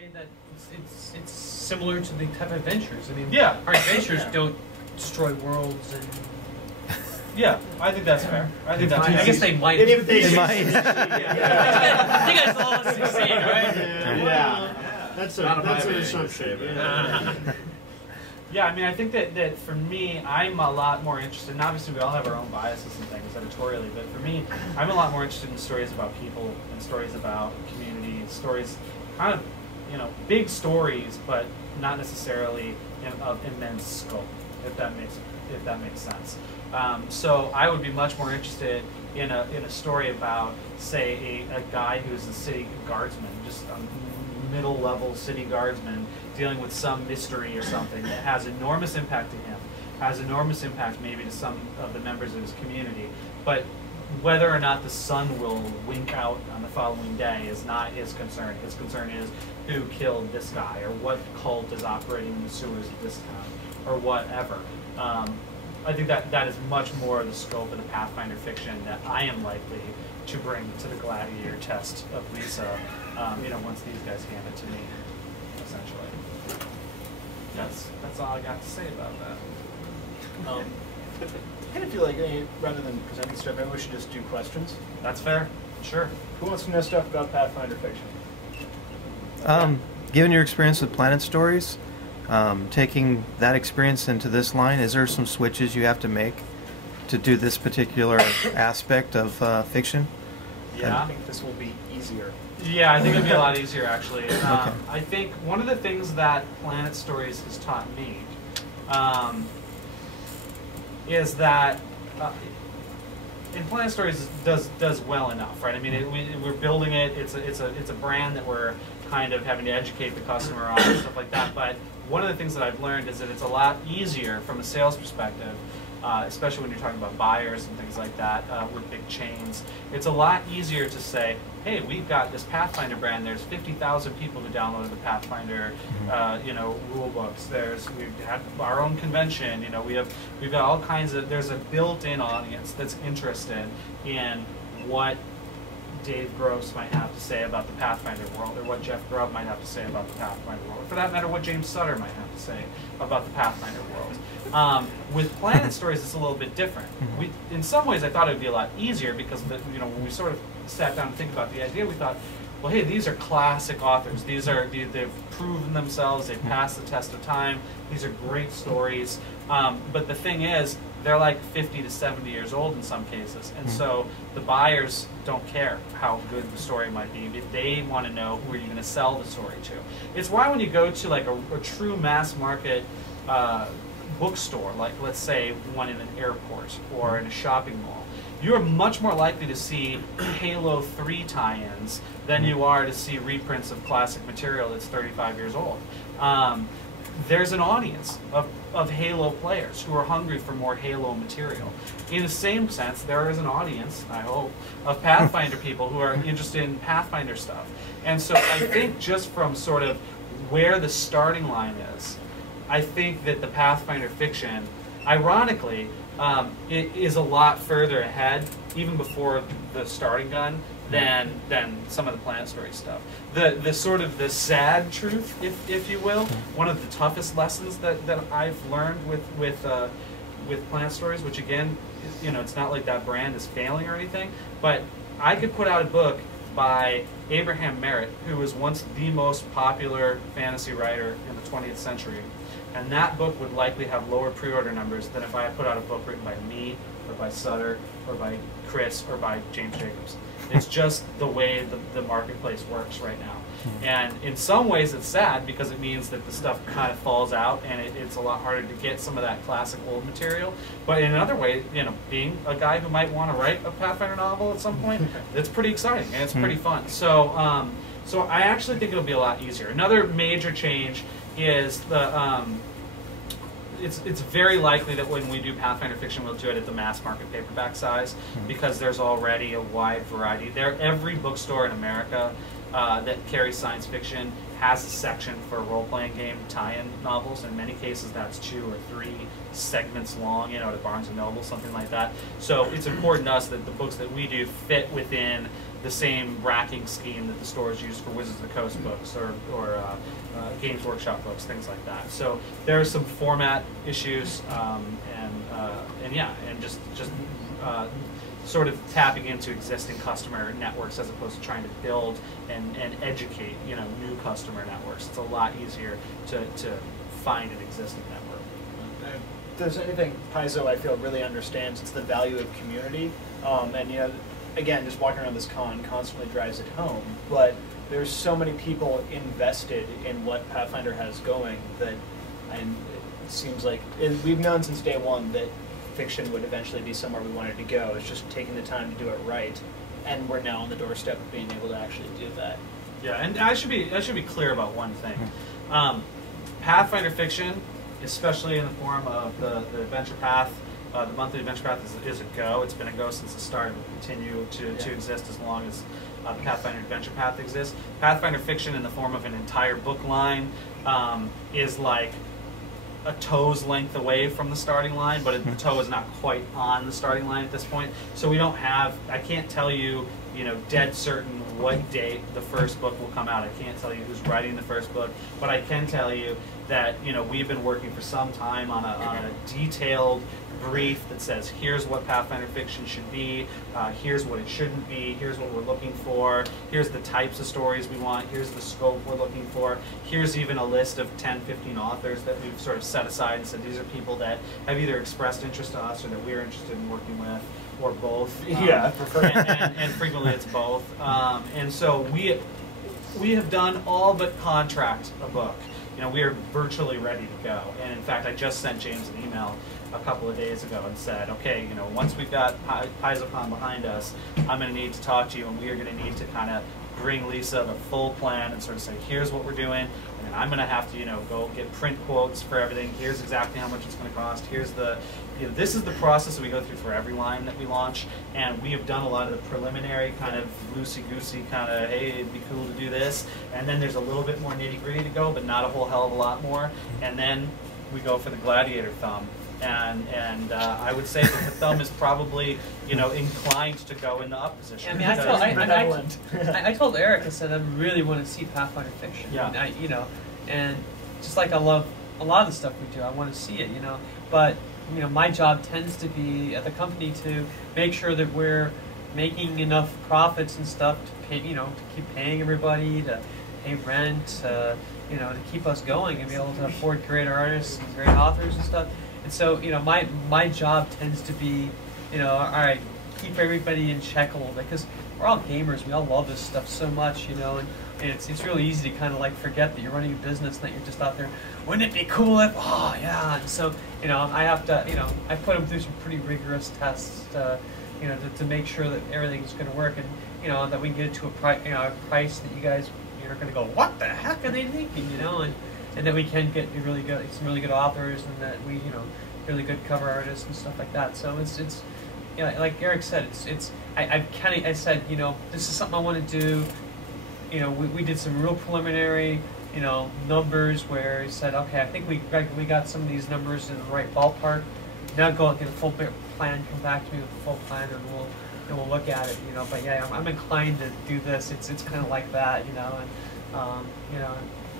say that it's similar to the type of adventures. I mean, yeah, our adventures don't destroy worlds and. Yeah, I think that's fair. I think that's. I guess they might. If they might. You guys all succeed, right? Yeah. That's an assumption. Yeah, I mean, I think that for me, I'm a lot more interested, and obviously we all have our own biases and things editorially, but for me, I'm a lot more interested in stories about people and stories about community, stories, kind of, you know, big stories, but not necessarily of immense scope, if that makes sense. So I would be much more interested in a story about, say, a guy who's a city guardsman, just a middle-level city guardsman dealing with some mystery or something that has enormous impact to him, has enormous impact maybe to some of the members of his community, but whether or not the sun will wink out on the following day is not his concern. His concern is who killed this guy, or what cult is operating in the sewers of this town, or whatever. I think that is much more the scope of the Pathfinder fiction that I am likely to bring to the gladiator test of Lisa, you know, once these guys hand it to me, essentially. That's all I got to say about that. I kind of feel like rather than presenting stuff, maybe we should just do questions. That's fair. Sure. Who wants to know stuff about Pathfinder fiction? Given your experience with Planet Stories, taking that experience into this line, is there some switches you have to make to do this particular aspect of fiction? Yeah. I think this will be easier. Yeah, I think it'd be a lot easier, actually. Okay. I think one of the things that Planet Stories has taught me is that and Planet Stories does well enough, right? I mean, we're building it. It's a brand that we're kind of having to educate the customer on and stuff like that. But one of the things that I've learned is that it's a lot easier from a sales perspective, especially when you're talking about buyers and things like that with big chains. It's a lot easier to say, hey, we've got this Pathfinder brand. There's 50,000 people who downloaded the Pathfinder, you know, rule books. We've had our own convention. You know, we've got all kinds of. There's a built-in audience that's interested in what Dave Gross might have to say about the Pathfinder world, or what Jeff Grubb might have to say about the Pathfinder world, or for that matter, what James Sutter might have to say about the Pathfinder world. With Planet Stories, it's a little bit different. In some ways, I thought it would be a lot easier because, when we sort of sat down to think about the idea, we thought, well, hey, these are classic authors. They've proven themselves. They've passed the test of time. These are great stories. But the thing is, they're like 50 to 70 years old in some cases. And so the buyers don't care how good the story might be. If they want to know who are you going to sell the story to. It's why when you go to like a true mass market bookstore, like let's say one in an airport or in a shopping mall, you are much more likely to see Halo 3 tie-ins than you are to see reprints of classic material that's 35 years old. There's an audience of Halo players who are hungry for more Halo material. In the same sense, there is an audience, I hope, of Pathfinder people who are interested in Pathfinder stuff. And so I think just from sort of where the starting line is, I think that the Pathfinder fiction, ironically, it is a lot further ahead, even before the starting gun, than some of the Planet Story stuff. The sort of the sad truth, if you will, one of the toughest lessons that I've learned with Planet Stories, which again, it's not like that brand is failing or anything, but I could put out a book by Abraham Merritt, who was once the most popular fantasy writer in the 20th century, and that book would likely have lower pre-order numbers than if I had put out a book written by me, or by Sutter, or by Chris, or by James Jacobs. It's just the way the marketplace works right now. And in some ways it's sad because it means that the stuff kind of falls out and it's a lot harder to get some of that classic old material. But in another way, being a guy who might want to write a Pathfinder novel at some point, it's pretty exciting and it's pretty fun. So, so I actually think it'll be a lot easier. Another major change is the it's very likely that when we do Pathfinder Fiction, we'll do it at the mass market paperback size because there's already a wide variety. Every bookstore in America that carries science fiction has a section for role-playing game tie-in novels. In many cases, that's 2 or 3 segments long, at Barnes & Noble, something like that. So it's important to us that the books that we do fit within the same racking scheme that the stores use for Wizards of the Coast books or Games Workshop books, things like that. So there are some format issues, and just sort of tapping into existing customer networks as opposed to trying to build and educate new customer networks. It's a lot easier to find an existing network. If there's anything Paizo I feel really understands, it's the value of community. And again, just walking around this con constantly drives it home. But there's so many people invested in what Pathfinder has going that, and it seems like we've known since day one that fiction would eventually be somewhere we wanted to go. It's just taking the time to do it right, and we're now on the doorstep of being able to actually do that. Yeah, and I should be clear about one thing. Pathfinder Fiction, especially in the form of the Adventure Path, the monthly Adventure Path is a go. It's been a go since the start and will continue to exist as long as the Pathfinder Adventure Path exists. Pathfinder Fiction in the form of an entire book line is like a toe's length away from the starting line, but the toe is not quite on the starting line at this point. So we don't have, I can't tell you, dead certain what date the first book will come out. I can't tell you who's writing the first book, but I can tell you that, we've been working for some time on a detailed brief that says, here's what Pathfinder Fiction should be, here's what it shouldn't be, here's what we're looking for, here's the types of stories we want, here's the scope we're looking for, here's even a list of 10, 15 authors that we've sort of set aside and said these are people that have either expressed interest to us or that we're interested in working with, or both. And frequently it's both. And so we have done all but contract a book. We are virtually ready to go. And in fact, I just sent James an email a couple of days ago and said, okay, once we've got PaizoCon behind us, I'm going to need to talk to you, and we are going to need to kind of bring Lisa the full plan and sort of say, here's what we're doing, and then I'm going to have to, go get print quotes for everything. Here's exactly how much it's going to cost. Here's the, this is the process that we go through for every line that we launch, and we have done a lot of the preliminary kind of loosey-goosey kind of, hey, it'd be cool to do this, and then there's a little bit more nitty-gritty to go, but not a whole hell of a lot more, and then we go for the gladiator thumb. And I would say that the thumb is probably, inclined to go in the opposition. I told Eric, I said I really want to see Pathfinder Fiction. Yeah. And just like I love a lot of the stuff we do, I want to see it, But my job tends to be at the company to make sure that we're making enough profits and stuff to pay, to keep paying everybody, to pay rent, to keep us going and be able to afford great artists and great authors and stuff. And so, my job tends to be, all right, keep everybody in check a little bit, because we're all gamers. We all love this stuff so much, and it's really easy to kind of like forget that you're running a business and that you're just out there. Wouldn't it be cool if? Oh yeah. And so, I have to, I put them through some pretty rigorous tests, to make sure that everything's going to work, and that we can get it to a price that you guys are going to go, what the heck are they thinking, and that we can get some really good authors, and that we, really good cover artists and stuff like that. So it's like Eric said, I said, this is something I want to do. We did some real preliminary, numbers where he said, okay, I think we got some of these numbers in the right ballpark. Now go and get a full plan, come back to me with a full plan, and we'll look at it, But yeah, I'm inclined to do this. It's kind of like that, and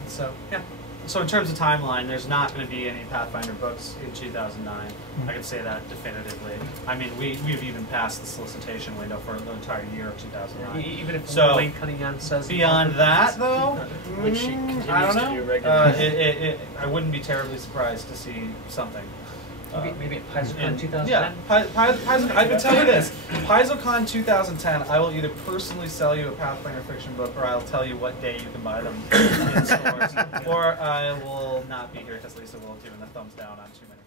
so yeah. So in terms of timeline, there's not going to be any Pathfinder books in 2009. I can say that definitively. I mean, we've even passed the solicitation window for the entire year of 2009. Even if Wayne Cunningham says beyond that, though, which she continues I don't to know. do regularly. I wouldn't be terribly surprised to see something. Maybe at PaizoCon 2010? Yeah, I can tell you this. PaizoCon 2010, I will either personally sell you a Pathfinder Fiction book, or I'll tell you what day you can buy them in stores, or I will not be here because Lisa will have given the thumbs down on too many.